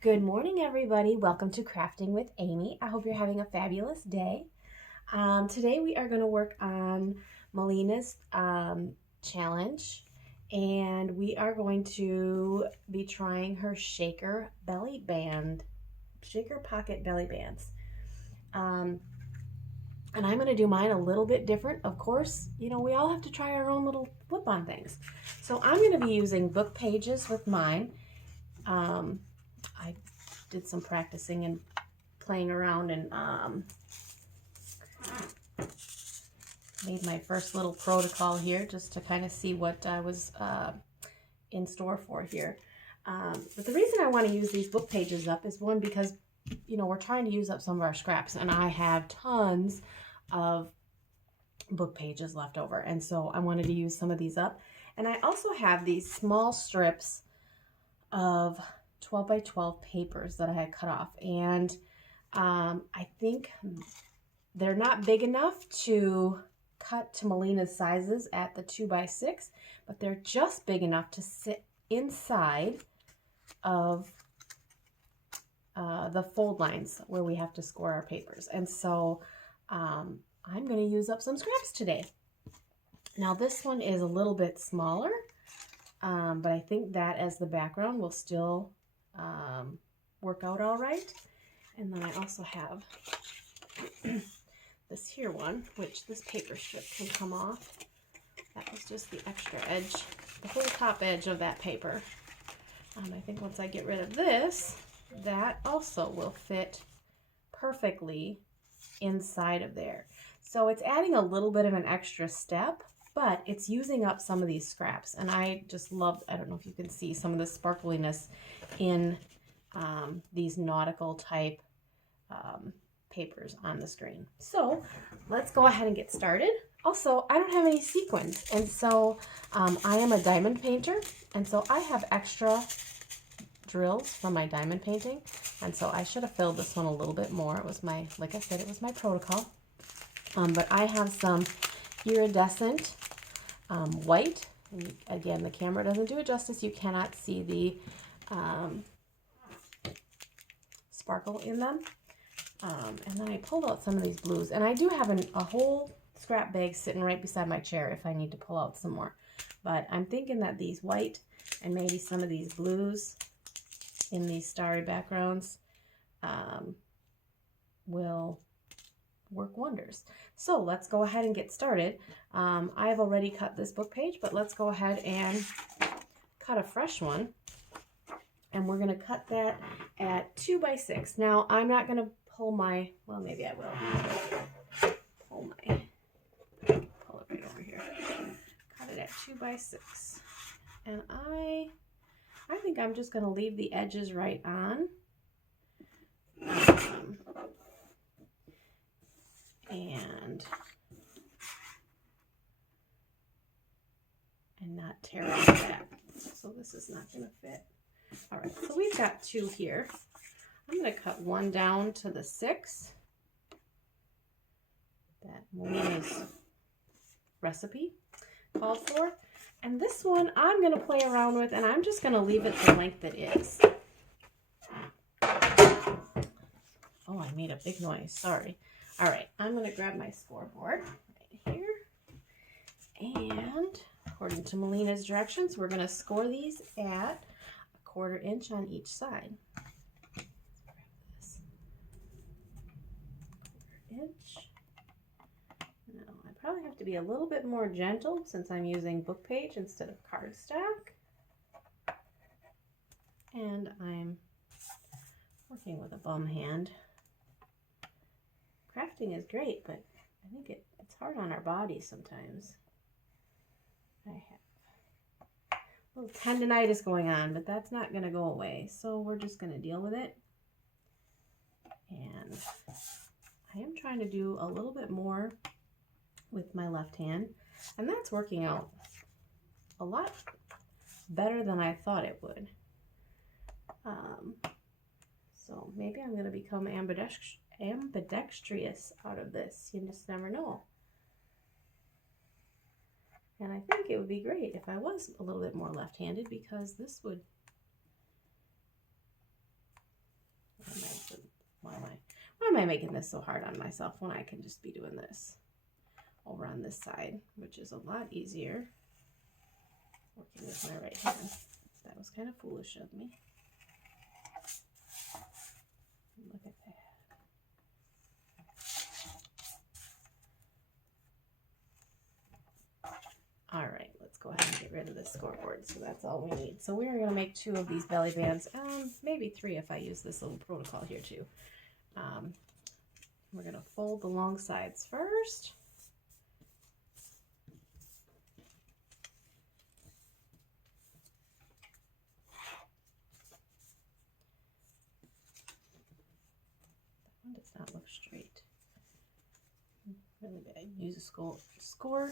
Good morning, everybody. Welcome to Crafting with Amy. I hope you're having a fabulous day. Today we are going to work on Melina's challenge, and we are going to be trying her shaker pocket belly bands. And I'm going to do mine a little bit different. Of course, we all have to try our own little flip on things. So I'm going to be using book pages with mine. I did some practicing and playing around and made my first little protocol here just to kind of see what I was in store for here. But the reason I want to use these book pages up is one, because we're trying to use up some of our scraps, and I have tons of book pages left over, and so I wanted to use some of these up. And I also have these small strips of 12 by 12 papers that I had cut off, and I think they're not big enough to cut to Melina's sizes at the 2 by 6, but they're just big enough to sit inside of the fold lines where we have to score our papers. And so I'm going to use up some scraps today. Now this one is a little bit smaller, but I think that as the background will still work out all right. And then I also have this here one, which this paper strip can come off. That was just the extra edge, the whole top edge of that paper. I think once I get rid of this, that also will fit perfectly inside of there. So it's adding a little bit of an extra step, but it's using up some of these scraps. And I just love, I don't know if you can see some of the sparkliness in these nautical type papers on the screen. So let's go ahead and get started. Also, I don't have any sequins, and so I am a diamond painter, and so I have extra drills from my diamond painting, and so I should have filled this one a little bit more. It was my, like I said, it was my protocol. But I have some iridescent white. And again, the camera doesn't do it justice. You cannot see the sparkle in them. And then I pulled out some of these blues, and I do have a whole scrap bag sitting right beside my chair if I need to pull out some more. But I'm thinking that these white and maybe some of these blues in these starry backgrounds will work wonders. So let's go ahead and get started. I've already cut this book page, but let's go ahead and cut a fresh one. And we're going to cut that at 2 by 6. Now, I'm not going to pull my, well, maybe I will. Pull it right over here. Cut it at 2 by 6. And I think I'm just going to leave the edges right on. And not tear off that. So this is not going to fit. All right, so we've got 2 here. I'm going to cut one down to the 6 that Melina's recipe called for. And this one I'm going to play around with, and I'm just going to leave it the length it is. Oh, I made a big noise. Sorry. All right, I'm going to grab my scoreboard right here. And according to Melina's directions, we're going to score these at 1/4 inch on each side. 1/4 inch. Now, I probably have to be a little bit more gentle since I'm using book page instead of cardstock. And I'm working with a bum hand. Crafting is great, but I think it's hard on our bodies sometimes. I have a little tendonitis going on, but that's not going to go away. So we're just going to deal with it. And I am trying to do a little bit more with my left hand, and that's working out a lot better than I thought it would. So maybe I'm going to become ambidextrous out of this. You just never know. And I think it would be great if I was a little bit more left-handed, because this would I making this so hard on myself when I can just be doing this over on this side, which is a lot easier working with my right hand. That was kind of foolish of me. Look at that. All right, let's go ahead and get rid of this scoreboard. So that's all we need. So we're going to make 2 of these belly bands, maybe 3 if I use this little protocol here too. We're going to fold the long sides first. That one does not look straight. Really bad. Use a score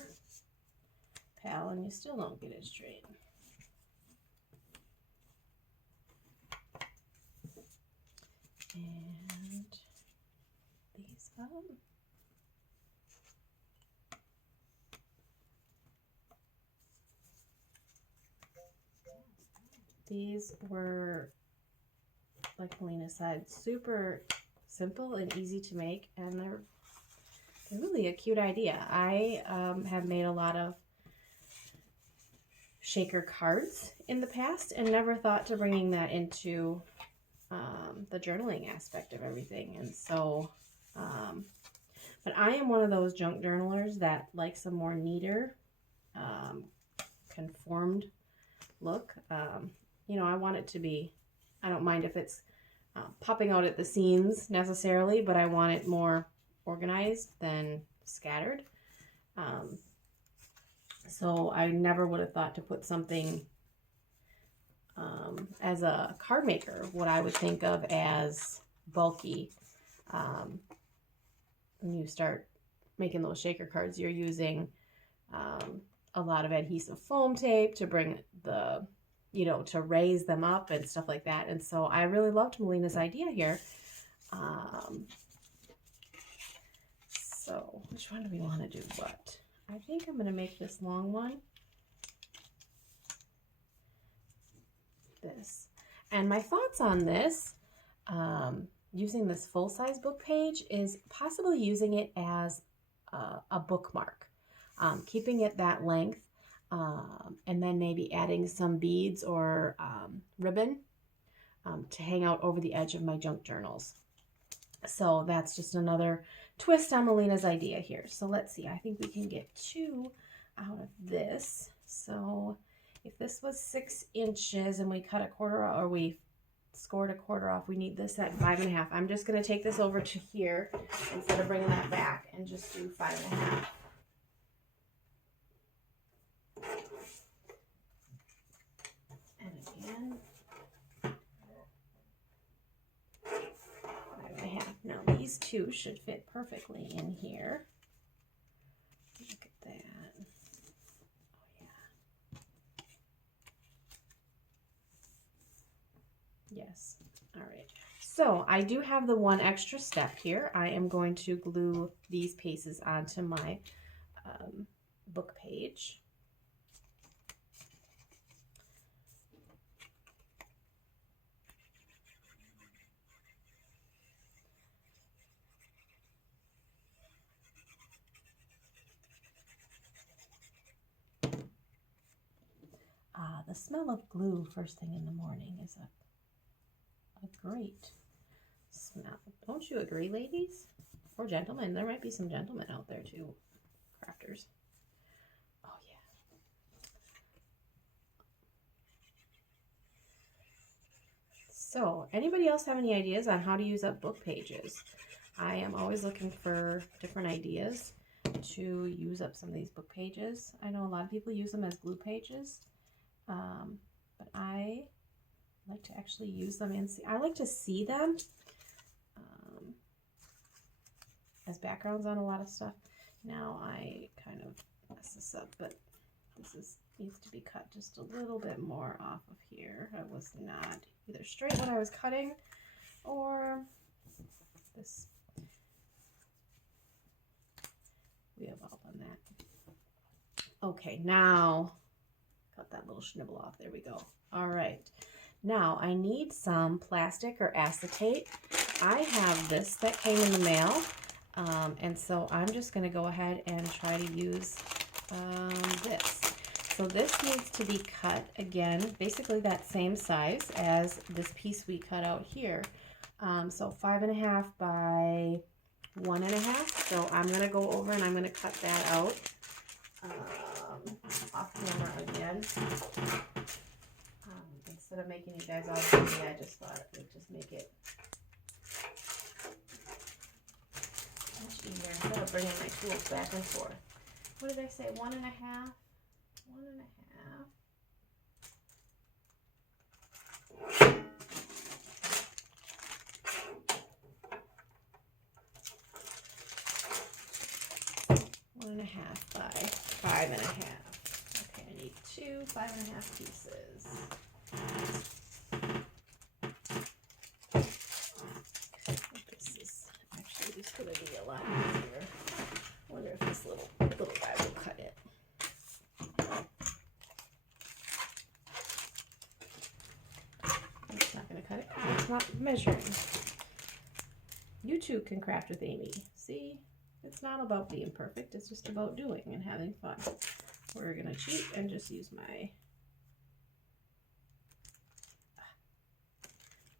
pal and you still don't get it straight. And these up. These were, like Melina said, super simple and easy to make, and they're really a cute idea. I have made a lot of shaker cards in the past and never thought to bringing that into the journaling aspect of everything. And so, but I am one of those junk journalers that likes a more neater, conformed look. You know, I want it to be, I don't mind if it's popping out at the seams necessarily, but I want it more organized than scattered. So I never would have thought to put something as a card maker, what I would think of as bulky. When you start making those shaker cards, you're using a lot of adhesive foam tape to bring the, you know, to raise them up and stuff like that. And so I really loved Melina's idea here. So which one do we want to do what? I think I'm going to make this long one. This. And my thoughts on this, using this full-size book page, is possibly using it as a bookmark. Keeping it that length, and then maybe adding some beads or ribbon to hang out over the edge of my junk journals. So that's just another twist on Melina's idea here. So let's see, I think we can get 2 out of this. So if this was 6 inches and we cut a quarter, or we scored a quarter off, we need this at 5.5. I'm just going to take this over to here instead of bringing that back and just do 5.5. And again, 5.5. Now these 2 should fit perfectly in here. Look at that. Yes. All right. So I do have the one extra step here. I am going to glue these pieces onto my book page. The smell of glue first thing in the morning is a great smell. Don't you agree, ladies? Or gentlemen? There might be some gentlemen out there too, crafters. Oh yeah. So, anybody else have any ideas on how to use up book pages? I am always looking for different ideas to use up some of these book pages. I know a lot of people use them as glue pages, but I like to actually use them and see. I like to see them as backgrounds on a lot of stuff. Now I kind of mess this up, but this needs to be cut just a little bit more off of here. I was not either straight when I was cutting, or this. We have all done that. Okay, now cut that little schnibble off. There we go. All right. Now I need some plastic or acetate I have this that came in the mail, and so I'm just going to go ahead and try to use this. So this needs to be cut again, basically that same size as this piece we cut out here. So 5.5 by 1.5. So I'm going to go over and I'm going to cut that out off camera again. Instead of making you guys all busy, I just thought it would just make it much easier instead of bringing my tools back and forth. What did I say? 1.5? 1.5. 1.5 by 5.5. Okay, I need 2 5.5 pieces. This is actually just going to be a lot easier. I wonder if this little guy will cut it. It's not going to cut it because it's not measuring. You too can craft with Amy. See? It's not about being perfect. It's just about doing and having fun. We're going to cheat and just use my...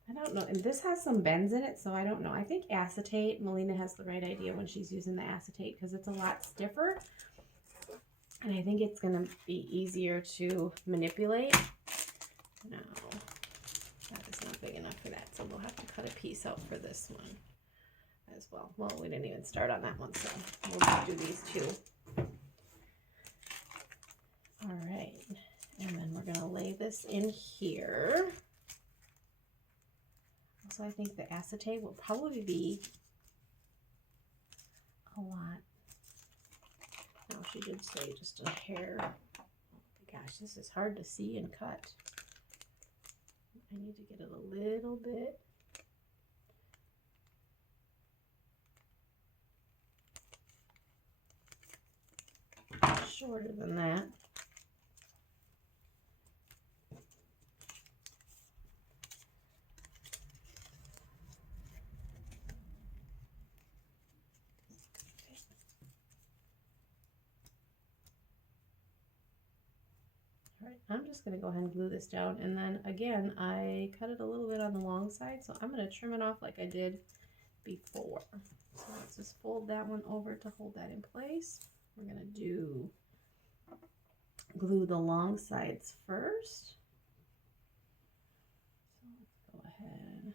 I don't know. And this has some bends in it, so I don't know. I think acetate, Melina has the right idea when she's using the acetate because it's a lot stiffer. And I think it's going to be easier to manipulate. No, that is not big enough for that. So we'll have to cut a piece out for this one as well. Well, we didn't even start on that one, so we'll just do these two. All right. And then we're going to lay this in here. So I think the acetate will probably be a lot. No, she did say just a hair. Oh my gosh, this is hard to see and cut. I need to get it a little bit. Shorter than that. I'm just going to go ahead and glue this down, and then again I cut it a little bit on the long side, so I'm going to trim it off like I did before. So let's just fold that one over to hold that in place. We're going to glue the long sides first. So let's go ahead.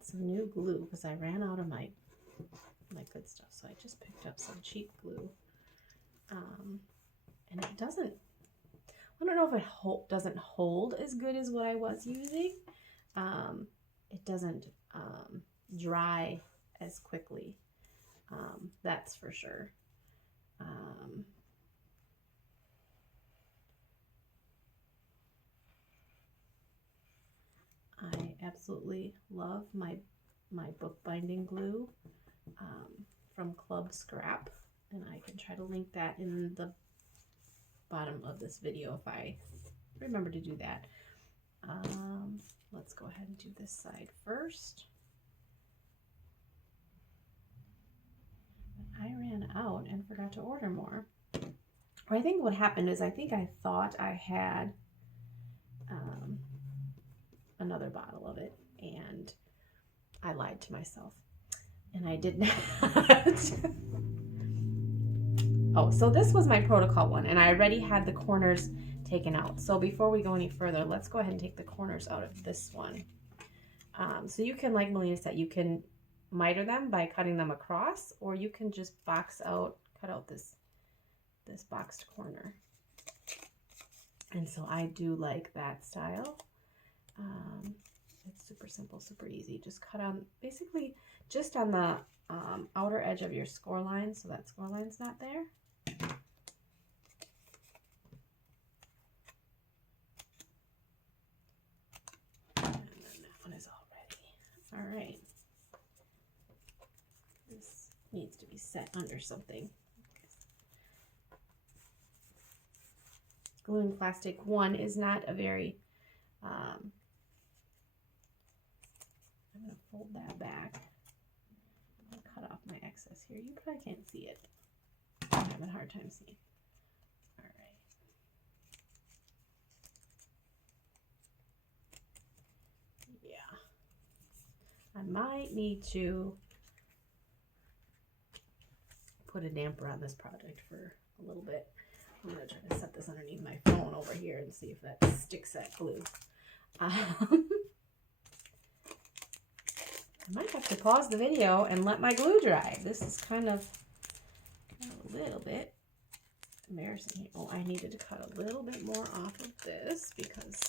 Some new glue because I ran out of my good stuff, so I just picked up some cheap glue, and it doesn't, I don't know if it doesn't hold as good as what I was using. It doesn't dry as quickly, that's for sure. I absolutely love my bookbinding glue from Club Scrap, and I can try to link that in the bottom of this video if I remember to do that. Let's go ahead and do this side first. I ran out and forgot to order more. Or I think what happened is I think I thought I had another bottle of it, and I lied to myself, and I did not. Oh, so this was my protocol one, and I already had the corners taken out. So before we go any further, let's go ahead and take the corners out of this one. So you can, like Melina said, you can miter them by cutting them across, or you can just cut out this boxed corner. And so I do like that style. It's super simple, super easy. Just cut on, basically just on the outer edge of your score line, so that score line's not there. And then that one is all ready. All right. This needs to be set under something. gluing plastic 1 is not a very, I'm going to fold that back. I'll cut off my excess here. You probably can't see it. I'm having a hard time seeing. All right. Yeah. I might need to put a damper on this project for a little bit. I'm going to try to set this underneath my phone over here and see if that sticks that glue. I might have to pause the video and let my glue dry. This is kind of a little bit embarrassing here. Oh, I needed to cut a little bit more off of this because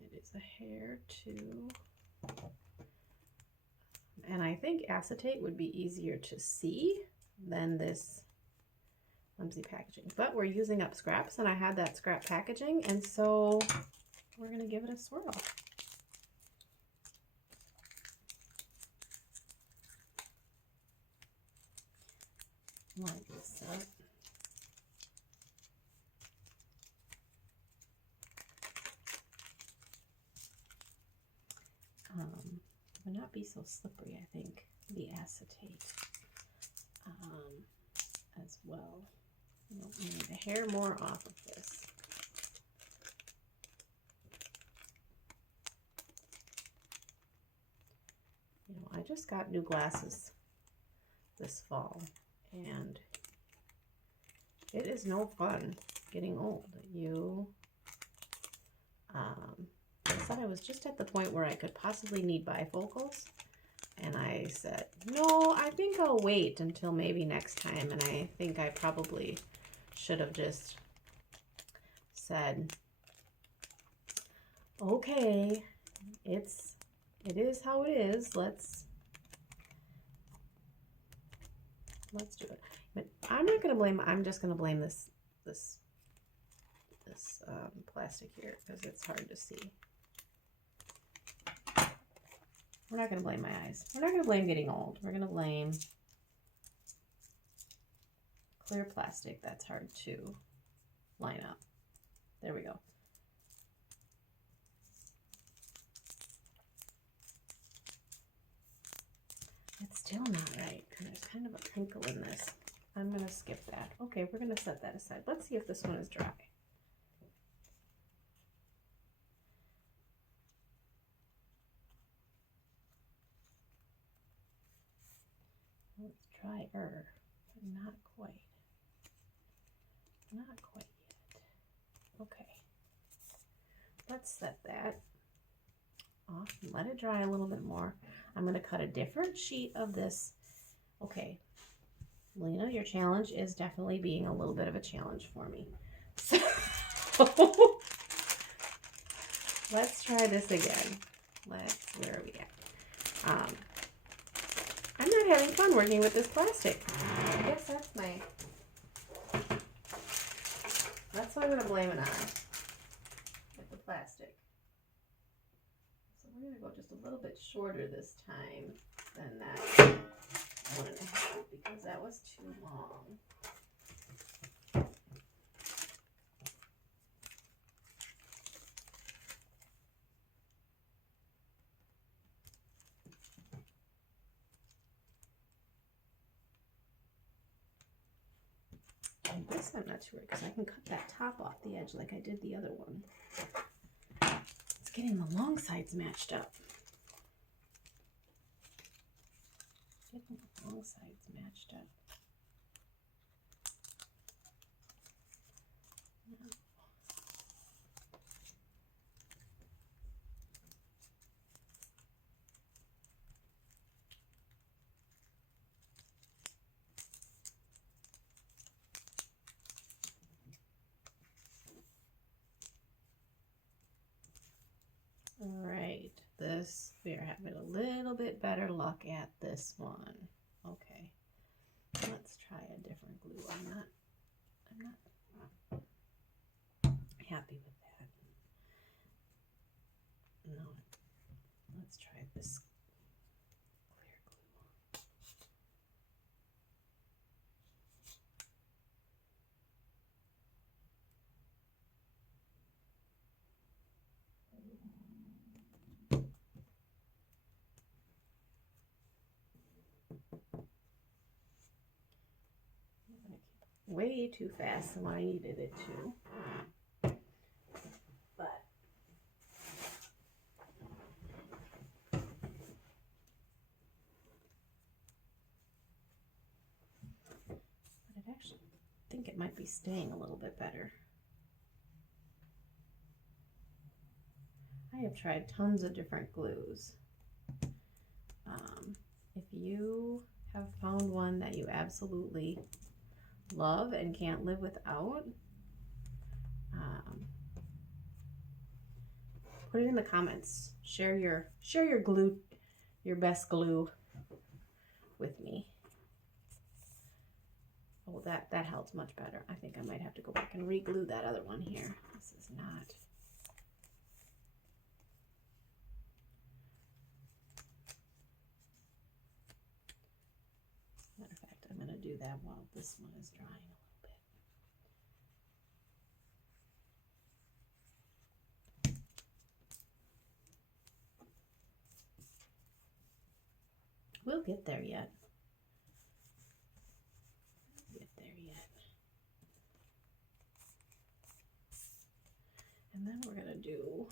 it is a hair too. And I think acetate would be easier to see than this flimsy packaging. But we're using up scraps, and I had that scrap packaging, and so we're going to give it a swirl. Line this up. Would not be so slippery, I think, the acetate as well. I don't need a hair more off of this. You know, I just got new glasses this fall, and it is no fun getting old. I said I was just at the point where I could possibly need bifocals, and I said, no, I think I'll wait until maybe next time. And I think I probably should have just said, okay, it is how it is. Let's do it. But I'm not going to blame, I'm just going to blame this plastic here because it's hard to see. We're not going to blame my eyes. We're not going to blame getting old. We're going to blame clear plastic that's hard to line up. There we go. It's still not right because there's kind of a crinkle in this. I'm going to skip that. Okay, we're going to set that aside. Let's see if this one is dry. It's drier, but not quite. Not quite yet. Okay. Let's set that off and let it dry a little bit more. I'm going to cut a different sheet of this. Okay. Lena, your challenge is definitely being a little bit of a challenge for me. So let's try this again. Where are we at? I'm not having fun working with this plastic. I guess that's what I'm going to blame it on. With the plastic. So we're going to go just a little bit shorter this time than that 1.5 because that was too long. And this I'm not sure because I can cut that top off the edge like I did the other one. It's getting the long sides matched up. Getting the long sides matched up. All right, we are having a little bit better luck at this one. Okay, let's try a different glue. I'm not happy with that. No, let's try this clear glue. Way too fast than what I needed it to. But I actually think it might be staying a little bit better. I have tried tons of different glues. If you have found one that you absolutely love and can't live without, put it in the comments. Share your glue, your best glue with me. Oh, that held much better. I think I might have to go back and re-glue that other one here. This is not. Matter of fact, I'm going to do that while this one is drying a little bit. We'll get there yet. And then we're going to do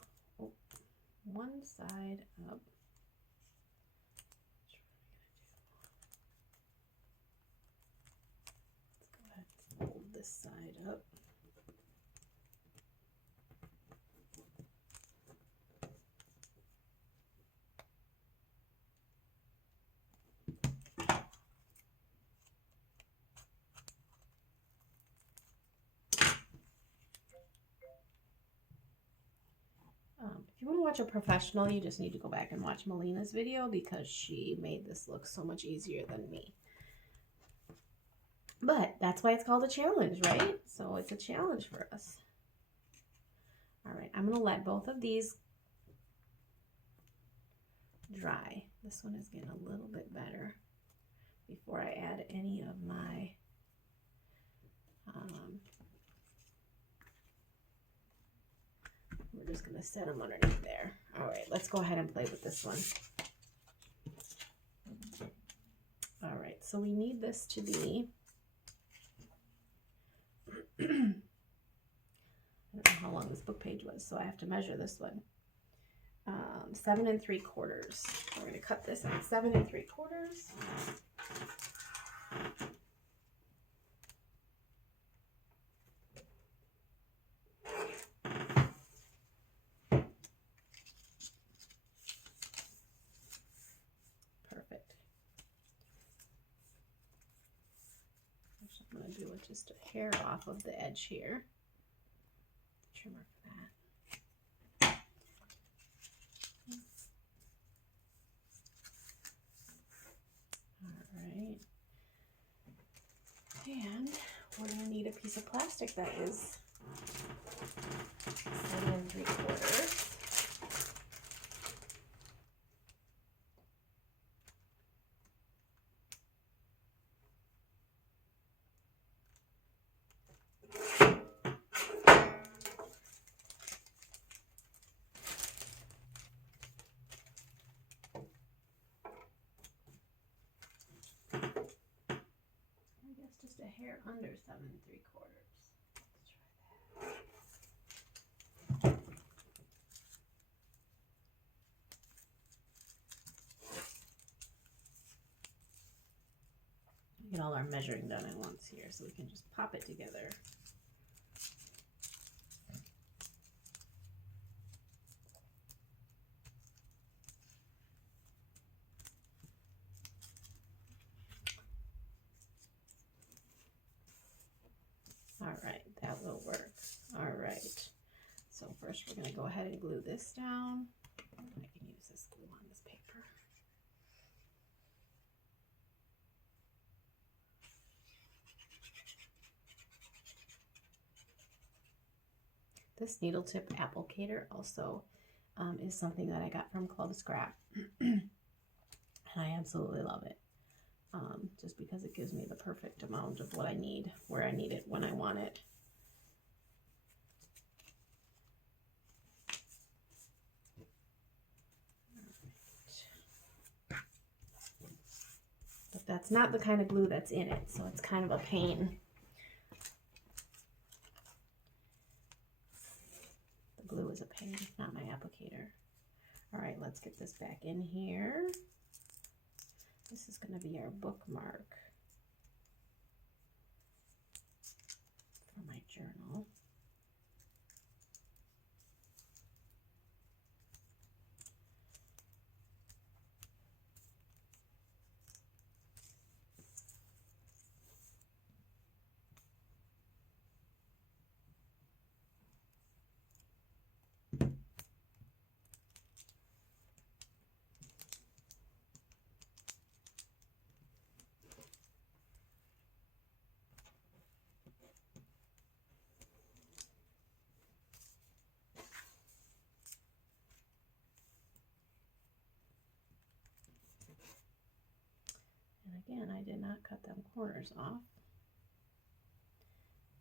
one side up. Let's go ahead and fold this side up. If you want to watch a professional, you just need to go back and watch Melina's video because she made this look so much easier than me. But that's why it's called a challenge, right? So it's a challenge for us. All right, I'm going to let both of these dry. This one is getting a little bit better before I add any of my we're just going to set them underneath there. All right, let's go ahead and play with this one. All right, so we need this to be, I don't know how long this book page was, so I have to measure this one. 7 3/4. We're going to cut this at 7 3/4. I'm going to do just a hair off of the edge here. Trimmer for that. All right. And we're going to need a piece of plastic that is 7 3/4. Just a hair under 7 3/4. Let's try that. Get all our measuring done at once here so we can just pop it together. All right, that will work. All right, so first we're going to go ahead and glue this down. I can use this glue on this paper. This needle tip applicator also is something that I got from Club Scrap, and I absolutely love it. Just because it gives me the perfect amount of what I need, where I need it, when I want it. The that's not the kind of glue that's in it, so it's kind of a pain. The glue is a pain, not my applicator. All right, let's get this back in here. This is going to be our bookmark for my journal. And again, I did not cut them corners off,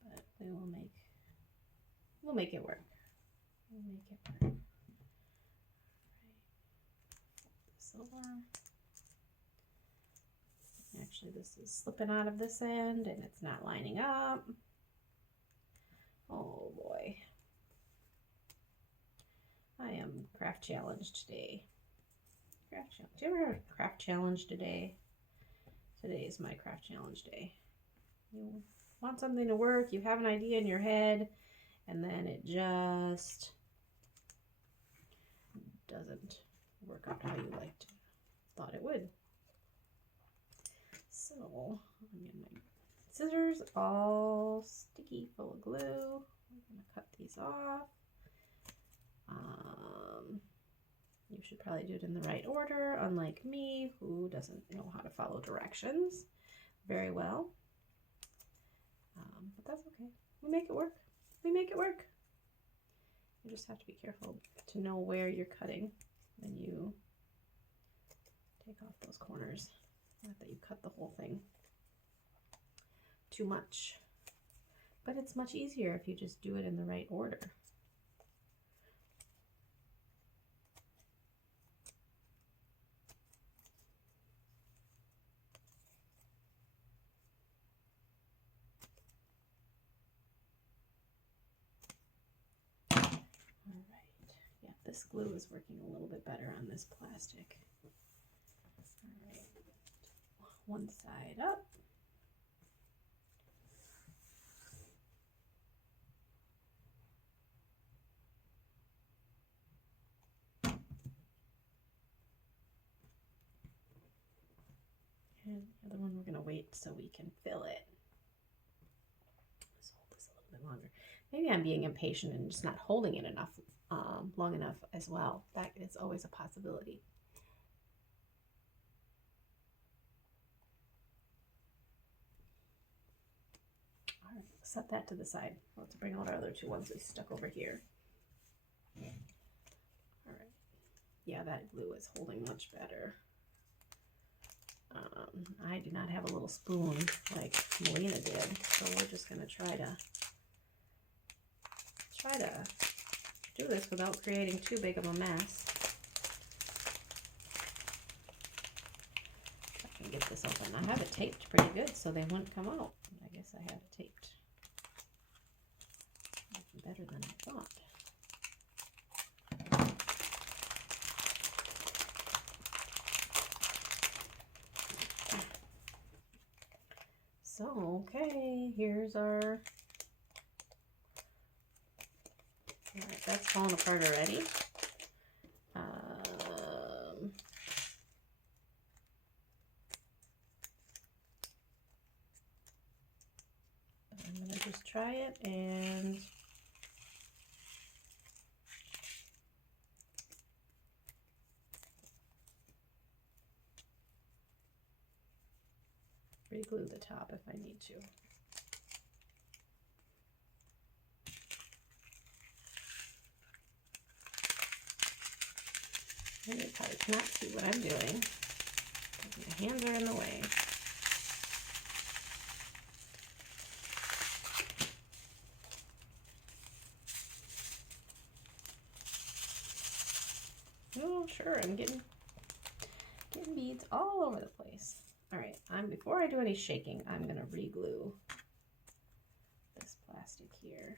but we'll make it work. We'll make it work. Right. Flip this over. Actually, this is slipping out of this end and it's not lining up. Oh boy. I am craft challenged today. Craft challenge. Do you ever have a craft challenge today? Today is my craft challenge day. You want something to work, you have an idea in your head, and then it just doesn't work out how you thought it would. So I'm getting my scissors all sticky full of glue. I'm gonna cut these off. You should probably do it in the right order, unlike me, who doesn't know how to follow directions very well. But that's okay. We make it work. We make it work. You just have to be careful to know where you're cutting when you take off those corners. Not that you cut the whole thing too much. But it's much easier if you just do it in the right order. This glue is working a little bit better on this plastic. All right, one side up. And the other one we're going to wait so we can fill it. Let's hold this a little bit longer. Maybe I'm being impatient and just not holding it enough. Long enough as well. That is always a possibility. All right, set that to the side. Let's bring out our other two ones we stuck over here. All right. Yeah, that glue is holding much better. I do not have a little spoon like Melina did, so we're just going to try to do this without creating too big of a mess. If I can get this open. I have it taped pretty good so they wouldn't come out. I guess I had it taped better than I thought. So, okay, here's our... All right, that's falling apart already. I'm going to just try it and re-glue the top if I need to. And you probably cannot see what I'm doing. My hands are in the way. Oh, sure, I'm getting beads all over the place. All right, before I do any shaking, I'm gonna re-glue this plastic here.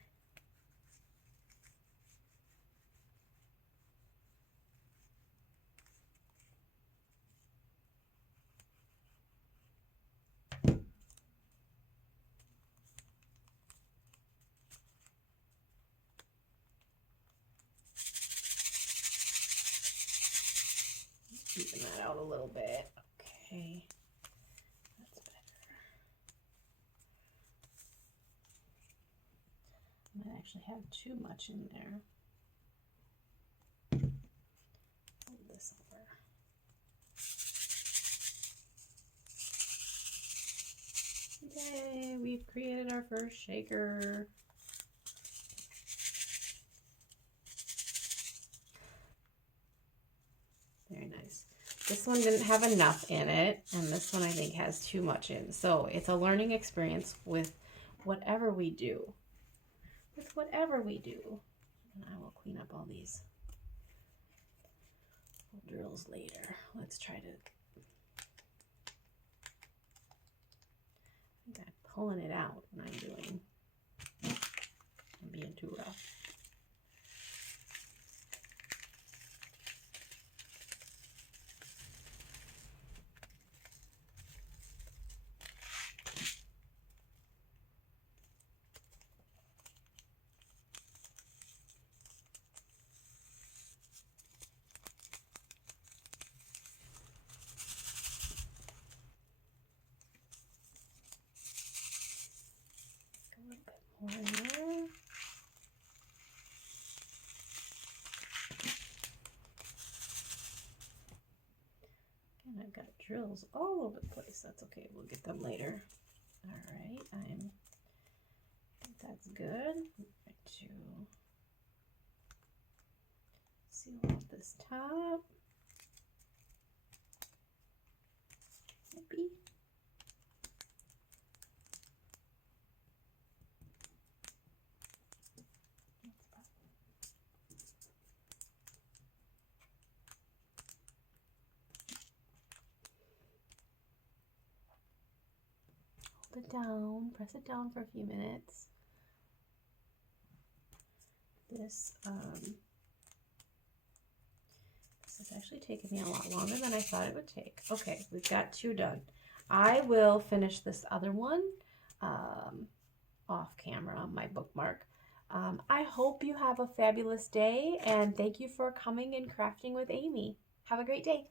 Even that out a little bit. Okay, that's better. I might actually have too much in there. Fold this over. Yay, we've created our first shaker. Very nice. This one didn't have enough in it, and this one I think has too much in. So it's a learning experience with whatever we do. With whatever we do. And I will clean up all these drills later. Let's try to... I think I'm pulling it out when I'm doing... I'm being too rough. A little bit more in there. And I've got drills all over the place. That's okay. We'll get them later. All right. I think that's good. Right to seal off this top. Maybe. Hold it down, press it down for a few minutes. This has actually taken me a lot longer than I thought it would take. Okay, we've got 2 done. I will finish this other one off camera on my bookmark. I hope you have a fabulous day, and thank you for coming and crafting with Amy. Have a great day.